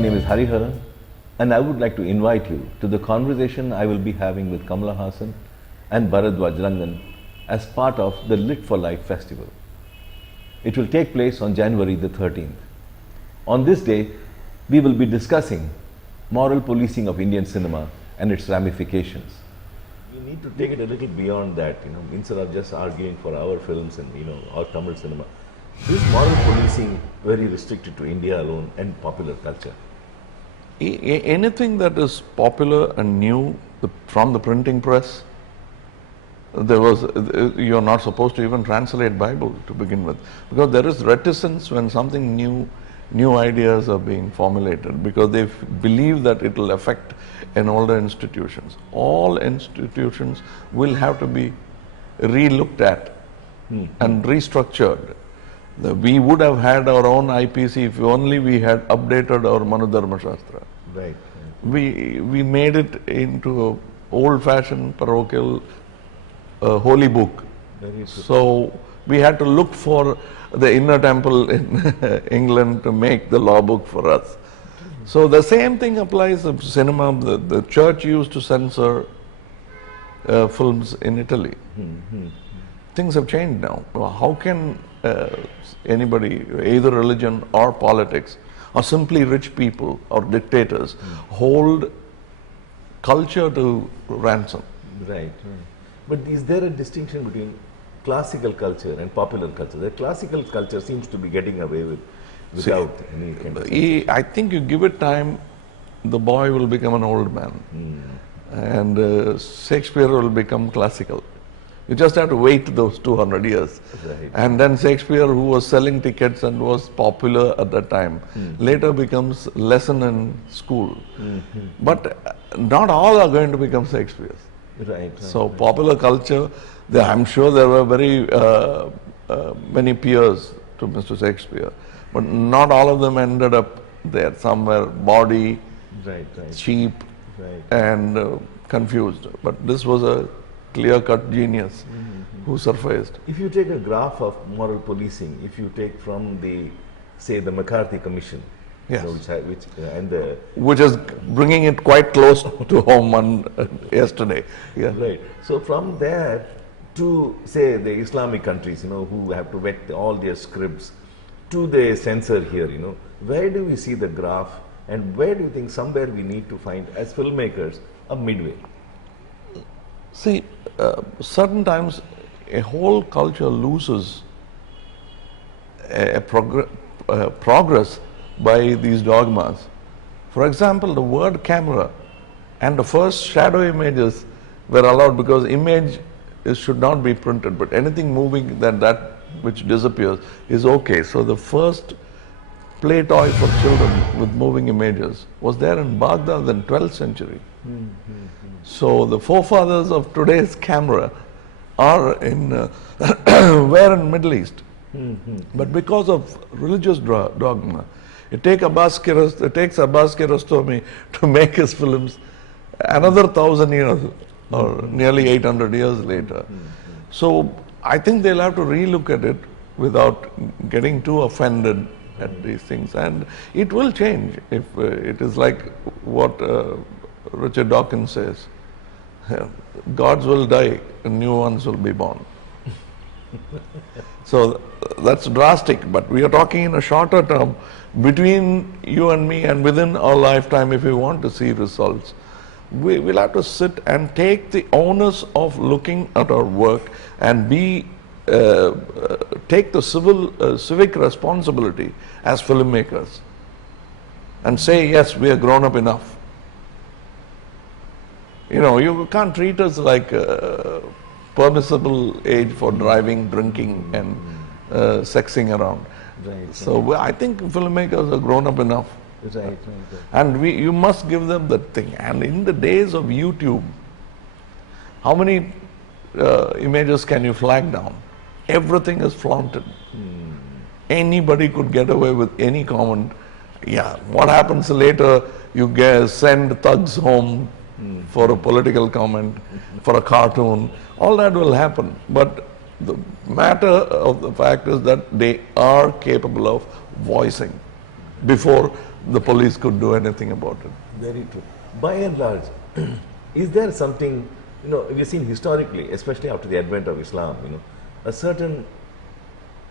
name is Hariharan, and I would like to invite you to the conversation I will be having with Kamal Haasan and Baradwaj Rangan as part of the Lit for Life Festival. It will take place on January the 13th. On this day, we will be discussing moral policing of Indian cinema and its ramifications. We need to take it a little beyond that, instead of just arguing for our films and, our Tamil cinema. Is moral policing very restricted to India alone and popular culture? Anything that is popular and new from the printing press, you're not supposed to even translate Bible to begin with, because there is reticence when something new ideas are being formulated, because they believe that it will affect an older institutions. All institutions will have to be re-looked at and restructured. We would have had our own IPC if only we had updated our Manudharma Shastra. Right. We made it into an old-fashioned parochial holy book. So we had to look for the inner temple in England to make the law book for us. So the same thing applies to cinema. The church used to censor films in Italy. Things have changed now. How can anybody, either religion or politics, or simply rich people or dictators, hold culture to ransom? Right. But is there a distinction between classical culture and popular culture? The classical culture seems to be getting away without any kind of censor. I think you give it time, the boy will become an old man. And Shakespeare will become classical. You just have to wait those 200 years. Right. And then Shakespeare, who was selling tickets and was popular at that time, later becomes lesson in school. But not all are going to become Shakespeare's. Right. So popular culture, I'm sure there were very many peers to Mr. Shakespeare, but not all of them ended up there. Some were bawdy, cheap, and confused. But this was a clear-cut genius who surfaced. If you take a graph of moral policing, if you take from the McCarthy Commission, yes, which is bringing it quite close to home yesterday. Yeah. Right. So from there to say the Islamic countries, who have to vet all their scripts, to the censor here, where do we see the graph, and where do you think somewhere we need to find, as filmmakers, a midway? See, certain times a whole culture loses a progress by these dogmas. For example, the word camera and the first shadow images were allowed because image should not be printed, but anything moving that which disappears is okay. So the first play toy for children with moving images was there in Baghdad in 12th century. So the forefathers of today's camera are were in Middle East. But because of religious dogma, it takes Abbas Kiarostami to make his films another 1,000 years or nearly 800 years later. So I think they'll have to relook at it without getting too offended at these things, and it will change if it is like what Richard Dawkins says, gods will die and new ones will be born. So that's drastic, but we are talking in a shorter term, between you and me and within our lifetime. If we want to see results, we will have to sit and take the onus of looking at our work and take the civic responsibility as filmmakers and say, yes, we are grown up enough. You can't treat us like permissible age for driving, drinking, and sexing around. So I think filmmakers are grown up enough. And you must give them that thing. And in the days of YouTube, how many images can you flag down? Everything is flaunted. Anybody could get away with any comment. Yeah, what happens later, you send thugs home for a political comment, for a cartoon, all that will happen. But the matter of the fact is that they are capable of voicing before the police could do anything about it. Very true. By and large, is there something, we've seen historically, especially after the advent of Islam, a certain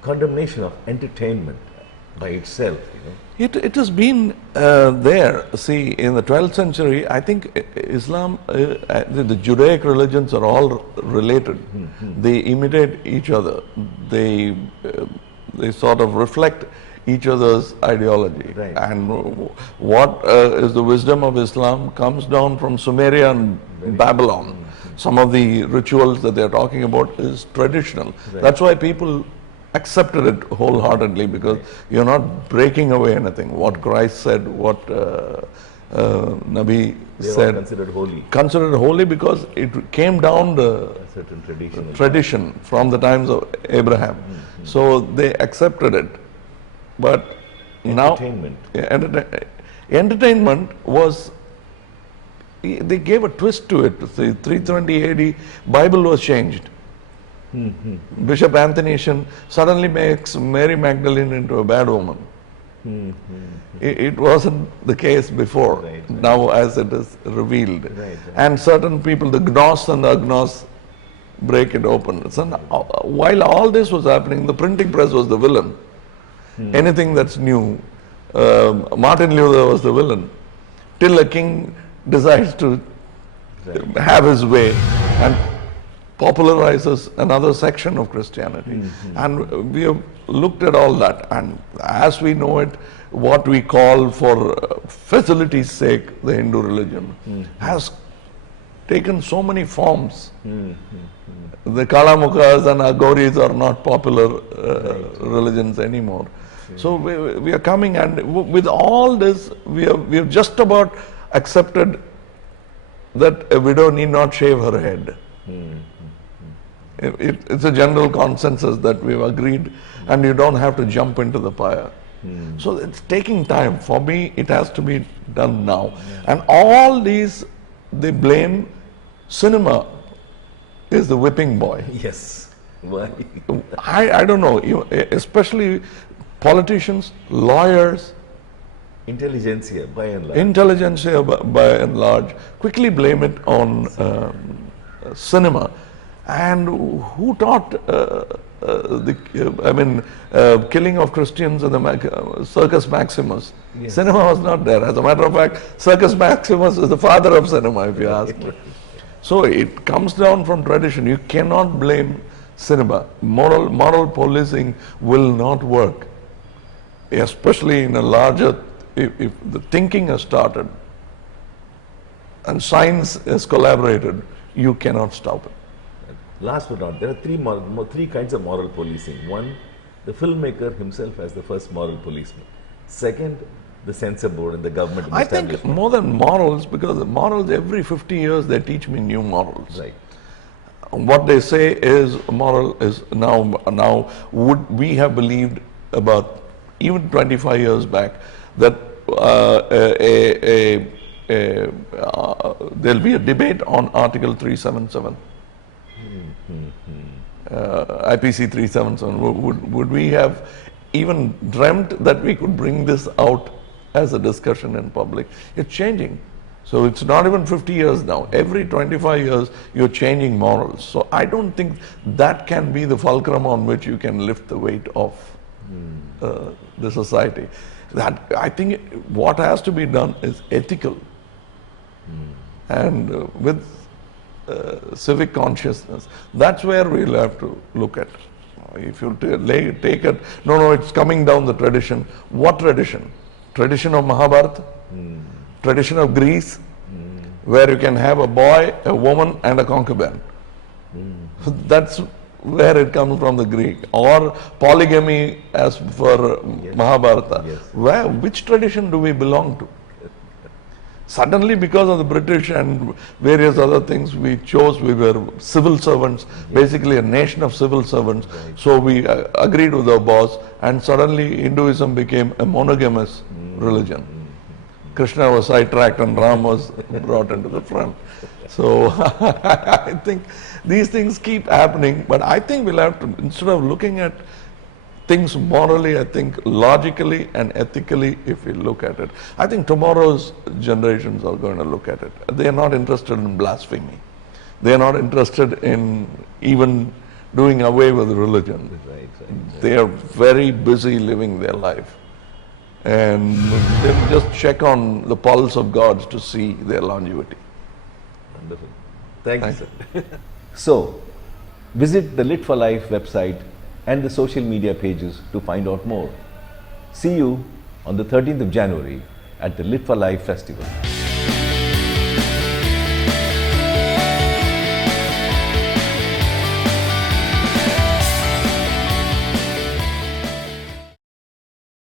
condemnation of entertainment by itself, It has been there. See, in the 12th century, I think Islam, the Judaic religions are all related. They imitate each other. They sort of reflect each other's ideology. Right. And what is the wisdom of Islam comes down from Sumeria and Babylon. Some of the rituals that they're talking about is traditional. Right. That's why people accepted it wholeheartedly, because you're not breaking away anything. What Christ said, what Nabi they are said. all considered holy. Considered holy because it came down the A certain tradition. tradition from the times of Abraham. So they accepted it. But now, Entertainment. entertainment was, they gave a twist to it. See, 320 AD, Bible was changed. Bishop Athanasius suddenly makes Mary Magdalene into a bad woman. It wasn't the case before. Right. Now as it is revealed. Right. And certain people, the Gnos and the Agnos, break it open. So while all this was happening, the printing press was the villain. Anything that's new, Martin Luther was the villain. Till a king decides to have his way and popularizes another section of Christianity. And we have looked at all that, and as we know it, what we call for facility's sake the Hindu religion has taken so many forms. The Kalamukhas and Aghoris are not popular religions anymore. So we are coming, and with all this, we have just about accepted that a widow need not shave her head. It's a general consensus that we've agreed, and you don't have to jump into the fire. So it's taking time. For me, it has to be done now. And all these, they blame cinema is the whipping boy. Yes. Why? I don't know, especially politicians, lawyers, Intelligentsia, by and large. intelligentsia by and large, quickly blame it on cinema. And who taught killing of Christians in the Circus Maximus? Yes. Cinema was not there. As a matter of fact, Circus Maximus is the father of cinema, if you ask me. So it comes down from tradition. You cannot blame cinema. Moral policing will not work, especially in a larger, if the thinking has started and science has collaborated, you cannot stop it. Last but not, there are three kinds of moral policing. One, the filmmaker himself as the first moral policeman. Second, the censor board and the government. I think more than morals, because the morals, every 50 years they teach me new morals. Right. What they say is moral is now would we have believed about even 25 years back that there'll be a debate on Article 377. IPC 377. Would we have even dreamt that we could bring this out as a discussion in public? It's changing. So it's not even 50 years now. Every 25 years, you're changing morals. So I don't think that can be the fulcrum on which you can lift the weight of the society. That I think what has to be done is ethical and with civic consciousness. That's where we'll have to look at. If you take it, no, it's coming down the tradition. What tradition? Tradition of Mahabharata? Tradition of Greece, where you can have a boy, a woman, and a concubine. That's where it comes from, the Greek. Or polygamy as for Mahabharata. Yes. Which tradition do we belong to? Suddenly, because of the British and various other things, we were civil servants, basically a nation of civil servants. Right. So we agreed with our boss, and suddenly Hinduism became a monogamous religion. Krishna was sidetracked and Ram was brought into the front. So I think these things keep happening, but I think we'll have to, instead of looking at things morally, I think logically and ethically, if we look at it. I think tomorrow's generations are going to look at it. They are not interested in blasphemy. They are not interested in even doing away with religion. They are very busy living their life. And they just check on the pulse of gods to see their longevity. Wonderful. Thank you, sir. So, visit the Lit for Life website and the social media pages to find out more. See you on the 13th of January at the Lit for Life Festival.